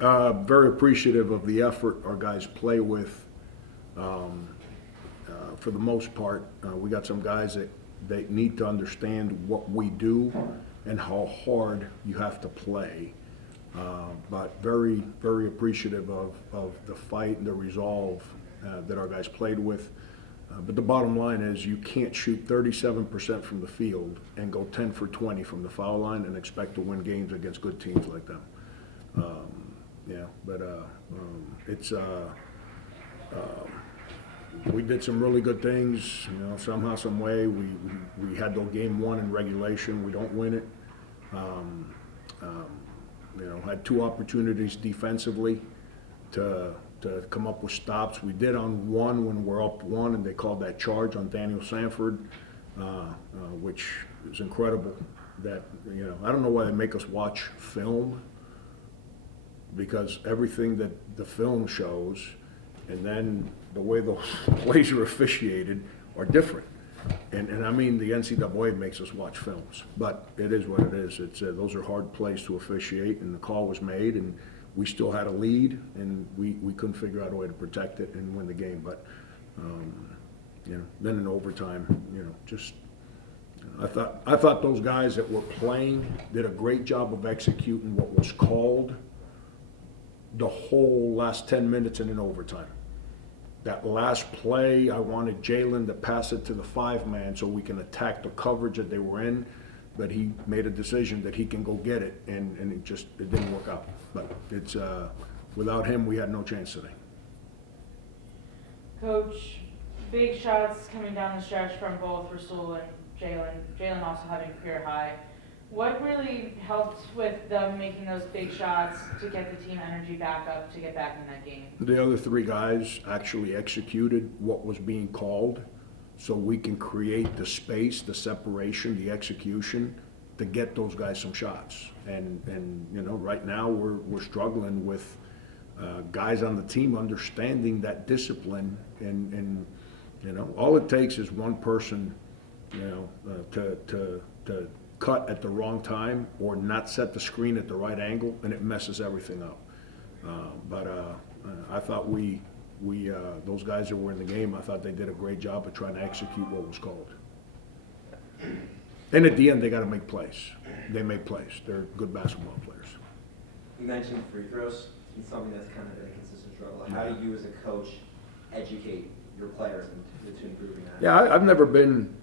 Very appreciative of the effort our guys play with. For the most part, we got some guys that they need to understand what we do and how hard you have to play. But very, very appreciative of the fight and the resolve that our guys played with. But the bottom line is you can't shoot 37% from the field and go 10 for 20 from the foul line and expect to win games against good teams like them. It's we did some really good things. You know, somehow, some way, we had the game won in regulation. We don't win it. You know, had two opportunities defensively to come up with stops. We did on one when we're up one, and they called that charge on Daniel Sanford, which is incredible. That, you know, I don't know why they make us watch film, because everything that the film shows and then the way those plays are officiated are different. And I mean, the NCAA makes us watch films, but it is what it is. It's those are hard plays to officiate, and the call was made, and we still had a lead, and we couldn't figure out a way to protect it and win the game. But you know, then in overtime, you know, just I thought those guys that were playing did a great job of executing what was called the whole last 10 minutes and in overtime. That last play, I wanted Jalen to pass it to the 5-man so we can attack the coverage that they were in, but he made a decision that he can go get it, and it didn't work out. But it's without him, we had no chance today. Coach, big shots coming down the stretch from both Rasul and Jalen. Jalen also having career high. What really helped with them making those big shots to get the team energy back up to get back in that game? The other three guys actually executed what was being called, so we can create the space, the separation, the execution to get those guys some shots. And you know, right now we're struggling with guys on the team understanding that discipline, and you know, all it takes is one person, you know, to cut at the wrong time or not set the screen at the right angle, and it messes everything up. I thought those guys that were in the game, I thought they did a great job of trying to execute what was called. And at the end, they got to make plays. They make plays. They're good basketball players. You mentioned free throws. It's something that's kind of been a consistent struggle. How do you, as a coach, educate your players into improving that? Yeah, I've never been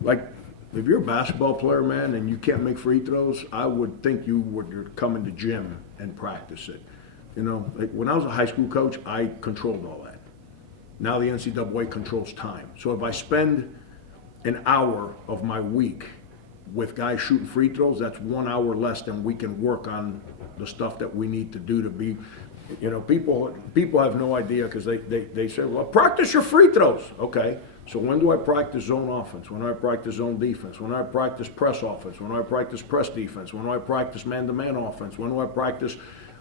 like. If you're a basketball player, man, and you can't make free throws, I would think you would come in the gym and practice it. You know, like when I was a high school coach, I controlled all that. Now the NCAA controls time. So if I spend an hour of my week with guys shooting free throws, that's 1 hour less than we can work on the stuff that we need to do to be, you know, people have no idea because they say, well, practice your free throws. Okay. So when do I practice zone offense? When do I practice zone defense? When do I practice press offense? When do I practice press defense? When do I practice man-to-man offense? When do I practice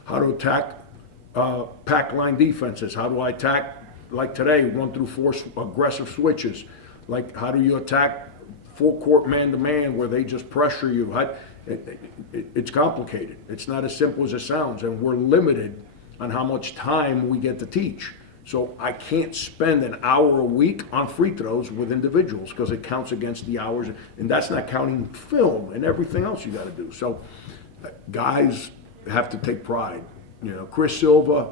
how to attack pack line defenses? How do I attack, like today, 1 through 4 aggressive switches? Like how do you attack full court man-to-man where they just pressure you? It's complicated. It's not as simple as it sounds, and we're limited on how much time we get to teach. So I can't spend an hour a week on free throws with individuals because it counts against the hours, and that's not counting film and everything else you got to do. So guys have to take pride. You know, Chris Silva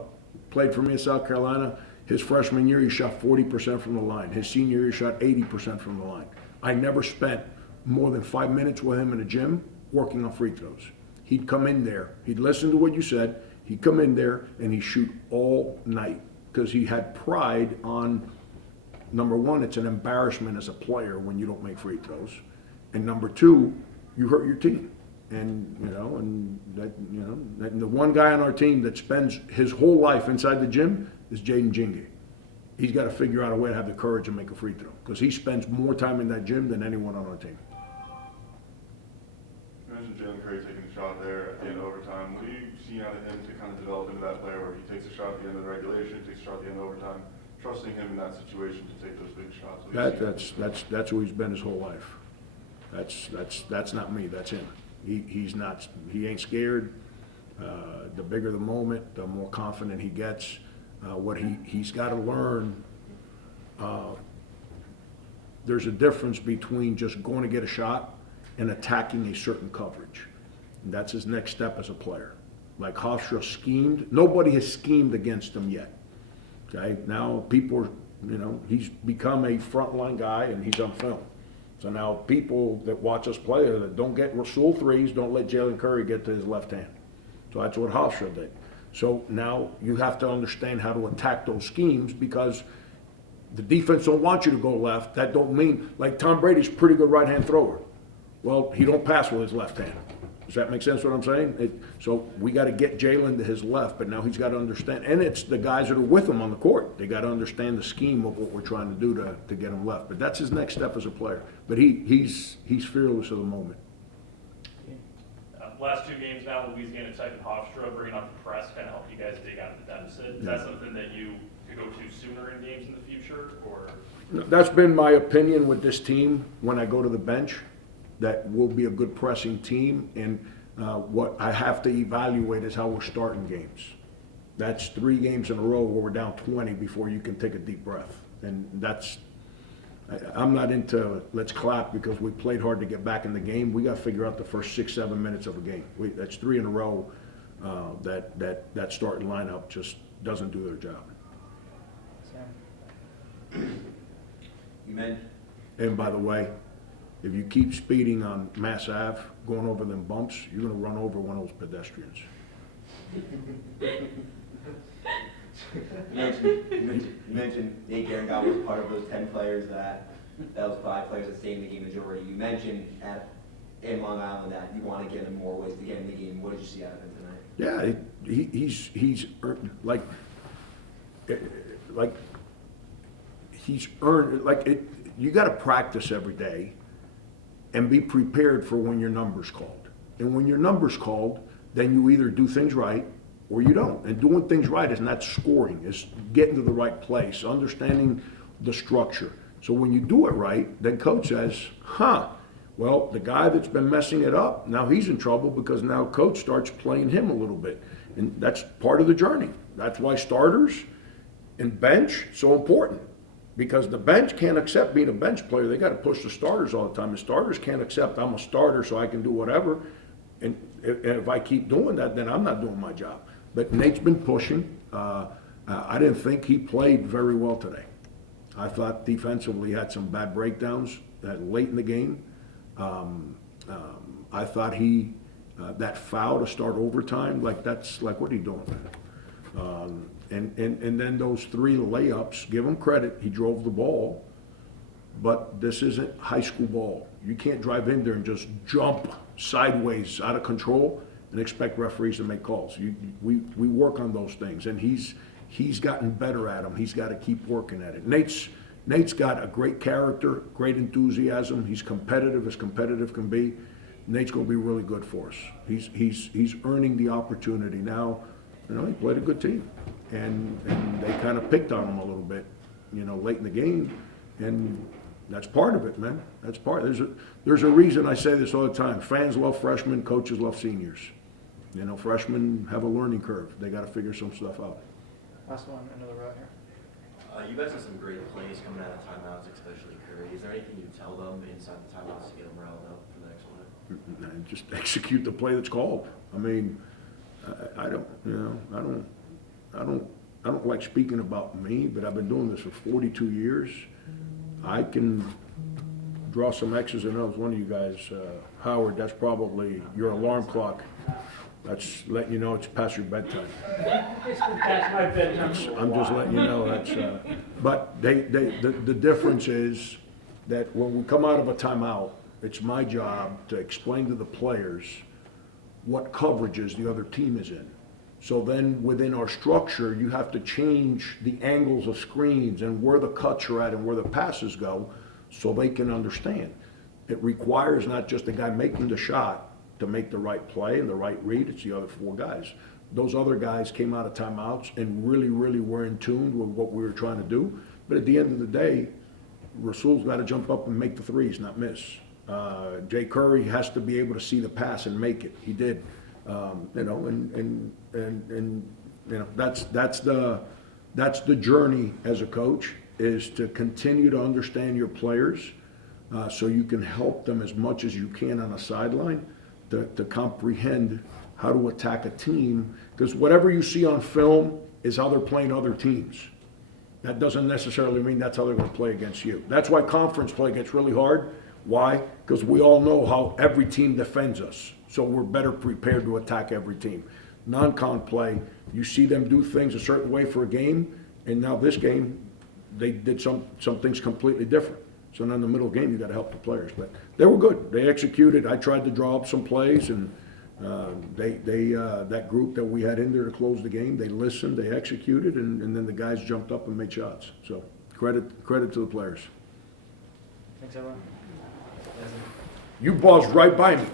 played for me in South Carolina. His freshman year, he shot 40% from the line. His senior year, he shot 80% from the line. I never spent more than 5 minutes with him in the gym working on free throws. He'd come in there. He'd listen to what you said. He'd come in there, and he'd shoot all night. Because he had pride on, number one, it's an embarrassment as a player when you don't make free throws, and number two, you hurt your team, and you know, and that, you know, and the one guy on our team that spends his whole life inside the gym is Jaden Jinge. He's got to figure out a way to have the courage to make a free throw because he spends more time in that gym than anyone on our team. You mentioned Jalen Curry taking a shot there at the end of overtime. What do you see out of him to kind of develop into that player where he takes a shot at the end of the regulation, takes a shot at the end of overtime, trusting him in that situation to take those big shots? That's who he's been his whole life. That's not me. That's him. He ain't scared. The bigger the moment, the more confident he gets. What he's got to learn, there's a difference between just going to get a shot and attacking a certain coverage. And that's his next step as a player. Like Hofstra schemed, nobody has schemed against him yet. Okay, now people are, he's become a frontline guy and he's on film. So now people that watch us play that don't get Rasul threes, don't let Jalen Curry get to his left hand. So that's what Hofstra did. So now you have to understand how to attack those schemes, because the defense don't want you to go left. That don't mean, like Tom Brady's a pretty good right-hand thrower. Well, he don't pass with his left hand. Does that make sense what I'm saying? So we got to get Jalen to his left, but now he's got to understand, and it's the guys that are with him on the court. They got to understand the scheme of what we're trying to do to get him left. But that's his next step as a player. But he's fearless of the moment. Last 2 games now, Louisiana Tech and Hofstra, bringing out the press, kind of helped you guys dig out of the deficit. Is that something that you could go to sooner in games in the future, or? That's been my opinion with this team when I go to the bench, that we'll be a good pressing team. And what I have to evaluate is how we're starting games. That's 3 games in a row where we're down 20 before you can take a deep breath. And I'm not into let's clap because we played hard to get back in the game. We got to figure out the first 6-7 minutes of a game. That's 3 in a row that starting lineup just doesn't do their job. You meant, And by the way, if you keep speeding on Mass Ave, going over them bumps, you're going to run over one of those pedestrians. you mentioned Nate Garengot was part of those 10 players that was 5 players that stayed in the game majority. You mentioned in Long Island that you want to get him more ways to get in the game. What did you see out of him tonight? Yeah, he's earned, he's earned, you got to practice every day and be prepared for when your number's called. And when your number's called, then you either do things right or you don't. And doing things right is not scoring, it's getting to the right place, understanding the structure. So when you do it right, then coach says, well, the guy that's been messing it up, now he's in trouble because now coach starts playing him a little bit. And that's part of the journey. That's why starters and bench so important. Because the bench can't accept being a bench player. They got to push the starters all the time. The starters can't accept I'm a starter so I can do whatever. And if I keep doing that, then I'm not doing my job. But Nate's been pushing. I didn't think he played very well today. I thought defensively he had some bad breakdowns late in the game. I thought that foul to start overtime, that's like, what are you doing? And then those 3 layups, give him credit, he drove the ball, but this isn't high school ball. You can't drive in there and just jump sideways out of control and expect referees to make calls. We work on those things, and he's gotten better at them. He's got to keep working at it. Nate's got a great character, great enthusiasm. He's competitive as competitive can be. Nate's going to be really good for us. He's earning the opportunity now. He played a good team, and they kind of picked on him a little bit, late in the game, and that's part of it, man. That's part. There's a reason I say this all the time. Fans love freshmen, coaches love seniors. Freshmen have a learning curve. They got to figure some stuff out. Last one, another row here. You guys have some great plays coming out of timeouts, especially Curry. Is there anything you tell them inside the timeouts to get them riled up for the next one? Just execute the play that's called. I mean, I don't like speaking about me, but I've been doing this for 42 years. I can draw some X's and O's. One of you guys, Howard, that's probably your alarm clock. That's letting you know it's past your bedtime. That's my bedtime. I'm just letting you know that's. But the difference is that when we come out of a timeout, it's my job to explain to the players what coverages the other team is in. So then within our structure, you have to change the angles of screens and where the cuts are at and where the passes go so they can understand. It requires not just the guy making the shot to make the right play and the right read, it's the other 4 guys. Those other guys came out of timeouts and really, really were in tune with what we were trying to do. But at the end of the day, Rasul's got to jump up and make the threes, not miss. Jay Curry has to be able to see the pass and make it. He did. You know, and, you know, that's the journey as a coach, is to continue to understand your players, so you can help them as much as you can on a sideline to comprehend how to attack a team, because whatever you see on film is how they're playing other teams. That doesn't necessarily mean that's how they're gonna play against you. That's why conference play gets really hard. Why? Because we all know how every team defends us, so we're better prepared to attack every team. Non-con play, you see them do things a certain way for a game, and now this game, they did some things completely different. So now in the middle of the game, you gotta help the players, but they were good. They executed. I tried to draw up some plays, and that group that we had in there to close the game, they listened, they executed, and then the guys jumped up and made shots. So credit to the players. Thanks, everyone. You buzzed right by me.